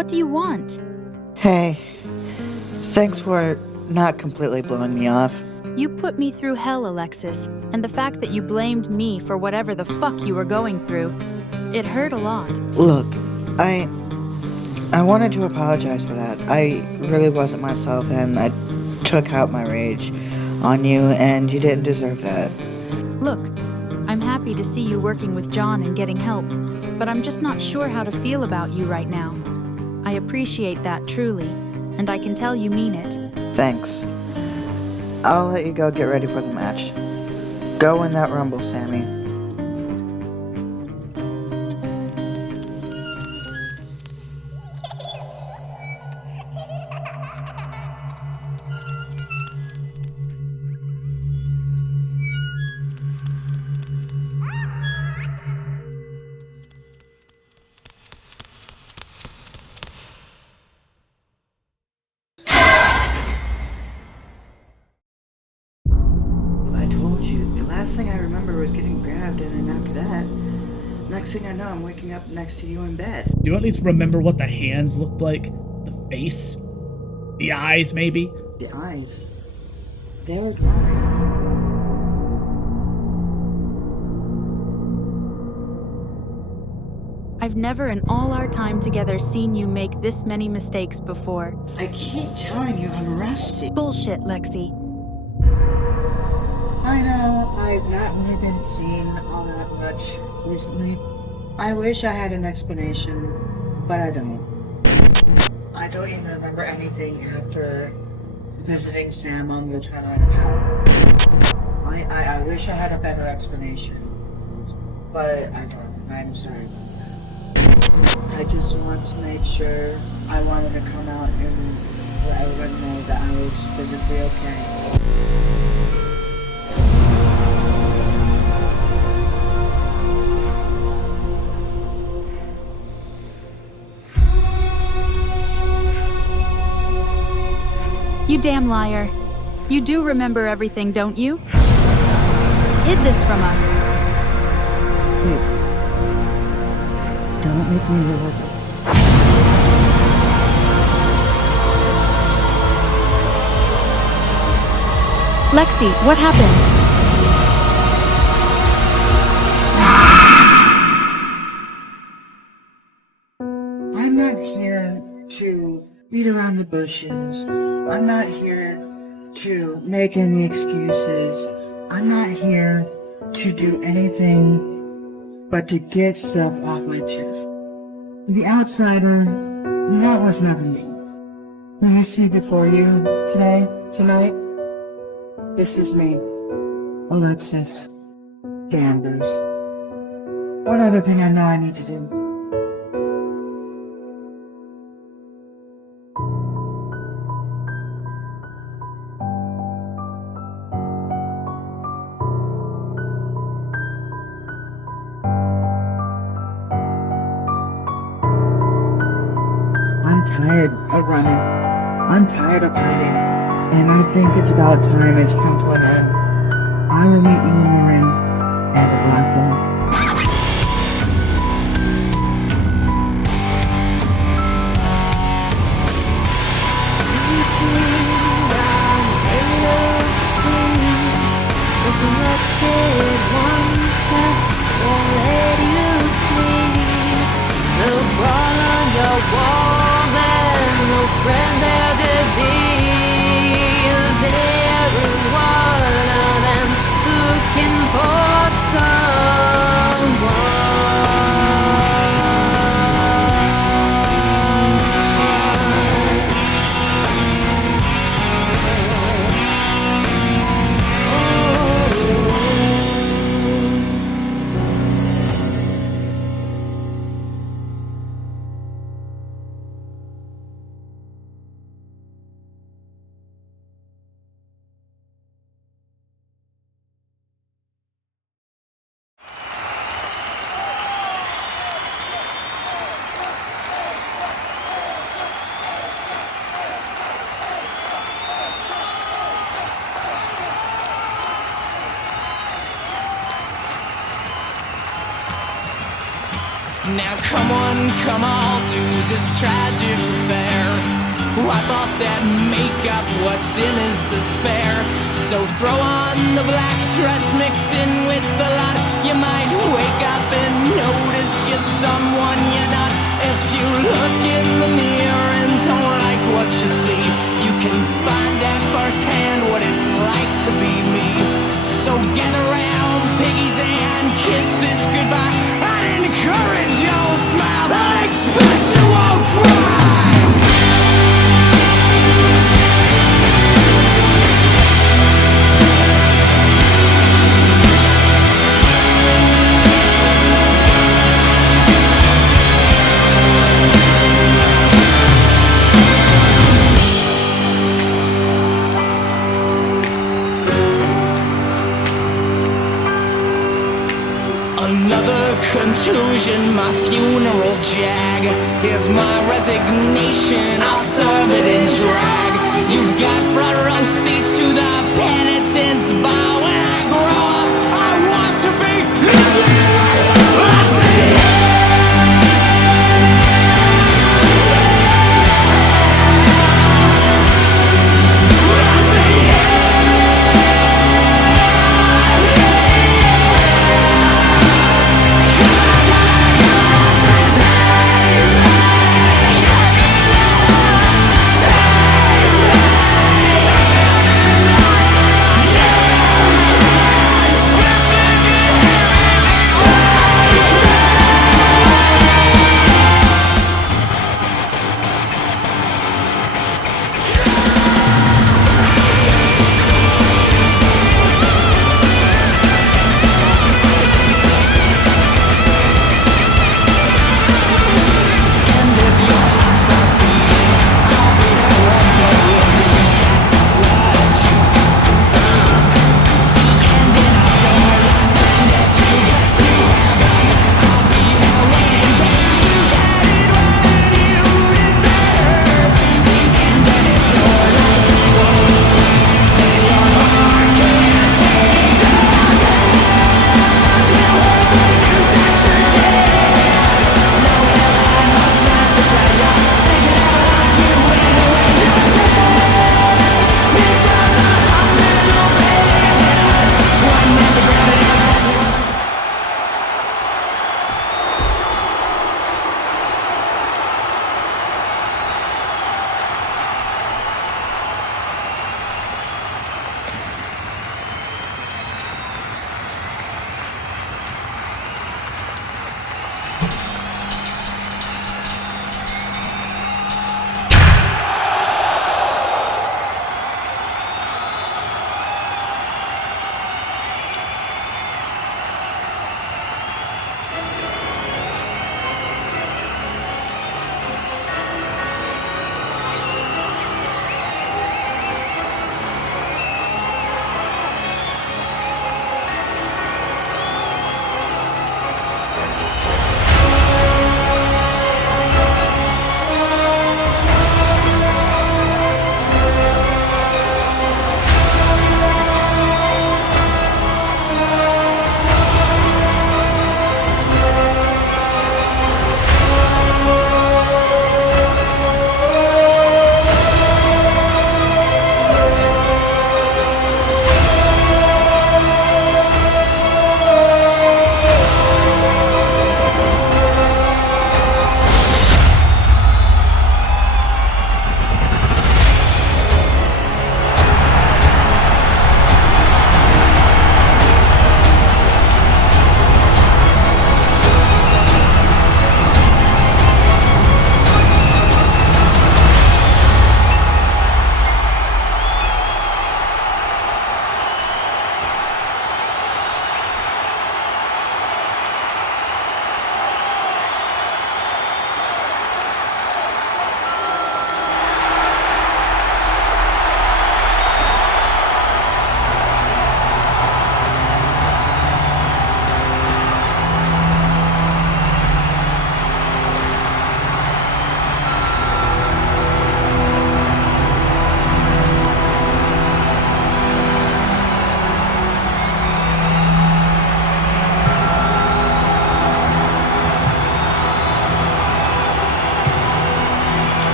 What do you want? Hey, thanks for not completely blowing me off. You put me through hell, Alexis, and the fact that you blamed me for whatever the fuck you were going through, it hurt a lot. Look, I wanted to apologize for that. I really wasn't myself, and I took out my rage on you, and you didn't deserve that. Look, I'm happy to see you working with John and getting help, but I'm just not sure how to feel about you right now. I appreciate that truly, and I can tell you mean it. Thanks. I'll let you go get ready for the match. Go in that rumble, Sammy. Last thing I remember was getting grabbed, and then after that, next thing I know, I'm waking up next to you in bed. Do you at least remember what the hands looked like? The face? The eyes, maybe? The eyes. They were glowing. I've never in all our time together seen you make this many mistakes before. I keep telling you I'm rusty. Bullshit, Lexi. I know, I've not really been seen all that much recently. I wish I had an explanation, but I don't. I don't even remember anything after visiting Sam on the Turn-On Power. I wish I had a better explanation, but I don't. I'm sorry about that. I just want to make sure I wanted to come out and let everyone know that I was physically okay. You damn liar. You do remember everything, don't you? Hid this from us. Please, don't make me relive it. Lexi, what happened? I'm not here to beat around the bushes. I'm not here to make any excuses. I'm not here to do anything but to get stuff off my chest. The outsider, that was never me. When you see before you tonight, this is me, Alexis, Danvers. One other thing I know I need to do. I'm tired of running. I'm tired of fighting. And I think it's about time it's come to an end. I will meet you in the ring and the Blackwell. Spread their disease. Every one of them's looking for Now come all to this tragic affair. Wipe off that makeup, what's in is despair. So throw on the black dress, mix in with the lot. You might wake up and notice you're someone you're not. If you look in the mirror and don't like what you see, you can find out firsthand what it's like to be me. So gather round, piggies, and kiss this goodbye. I'd encourage your smiles, I expect you won't cry. Another contusion, my funeral jag. Here's my resignation, I'll serve it in drag. You've got front row seats to the penitent's bar. When I grow up, I want to be living like I see.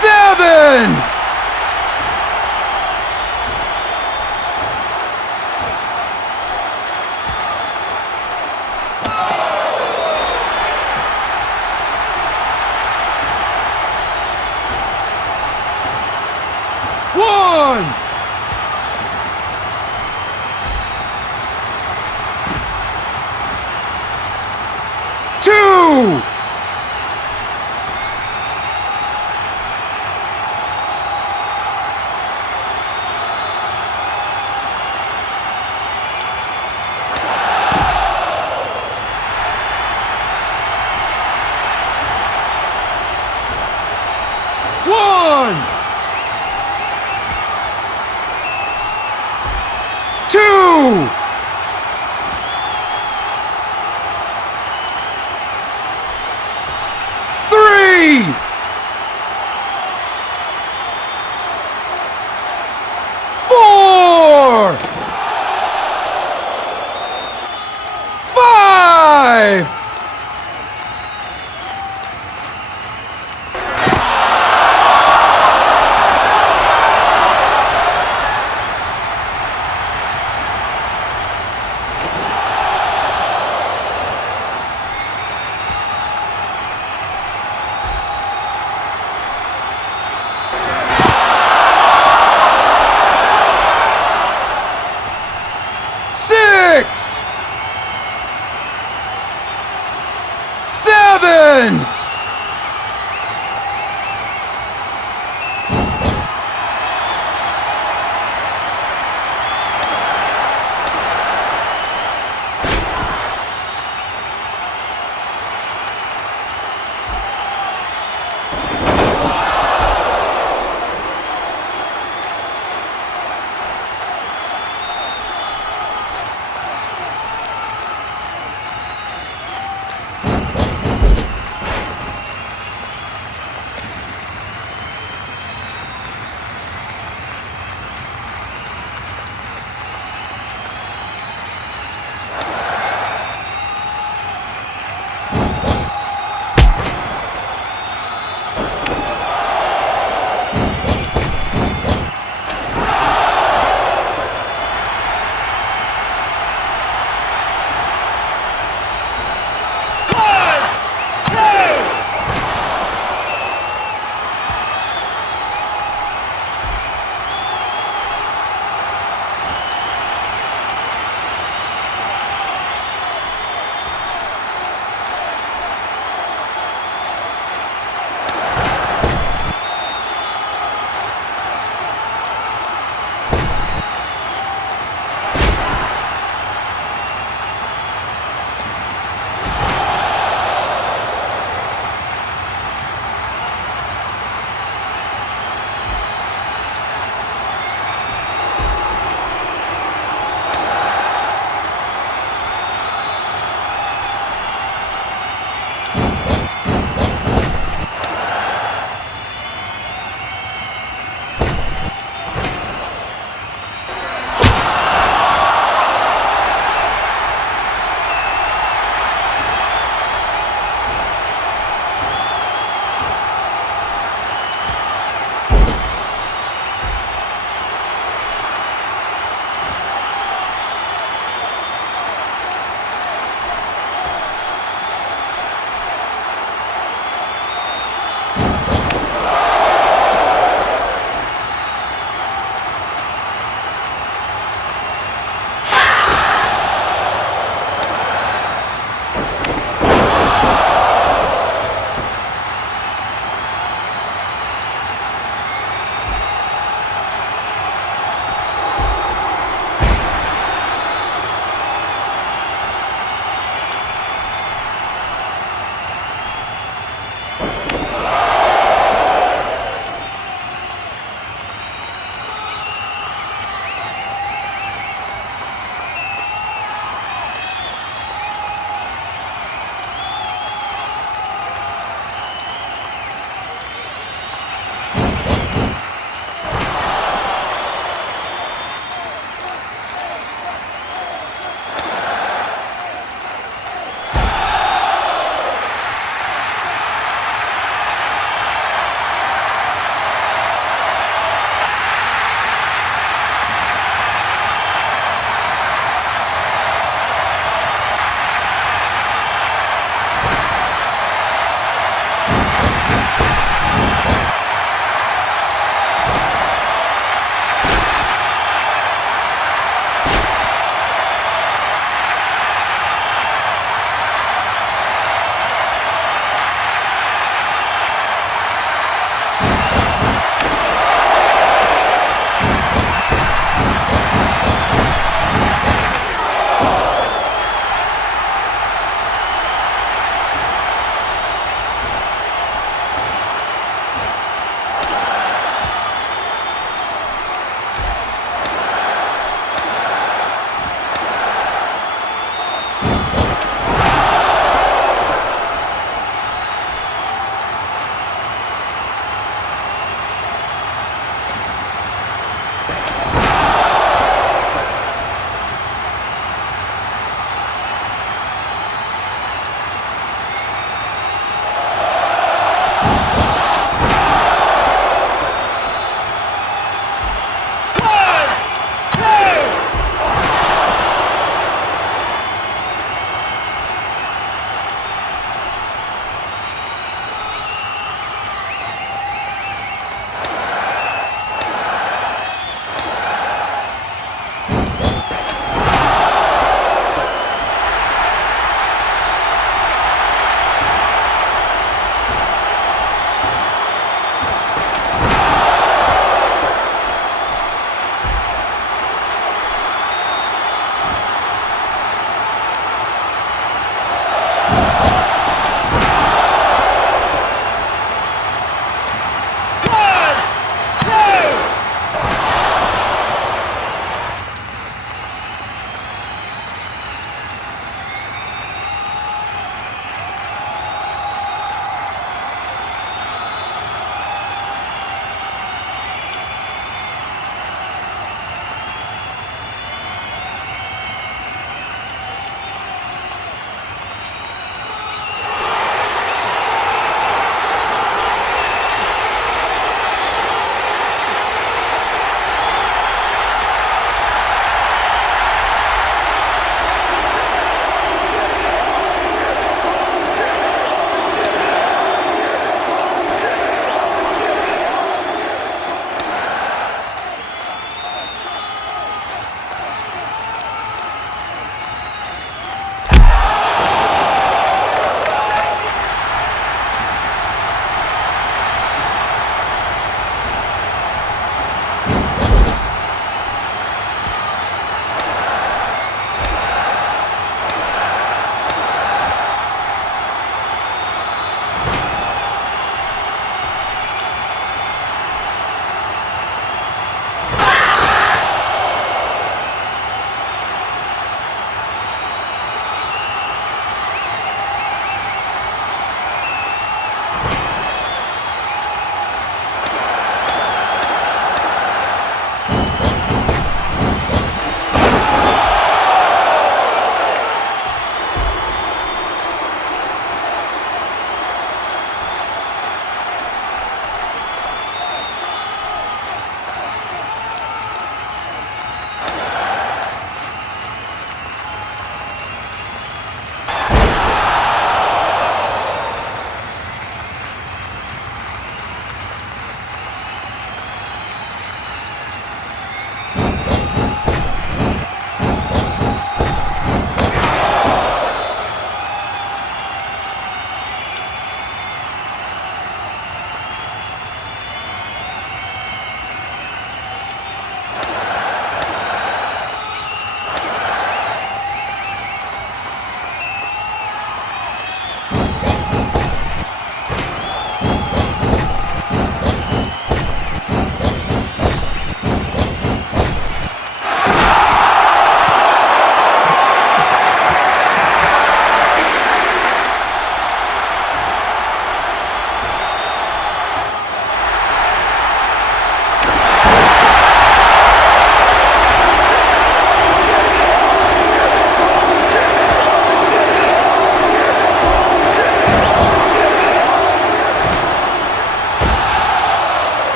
7. One. 2. 1. 2. 3. 4. 5. 6. 7.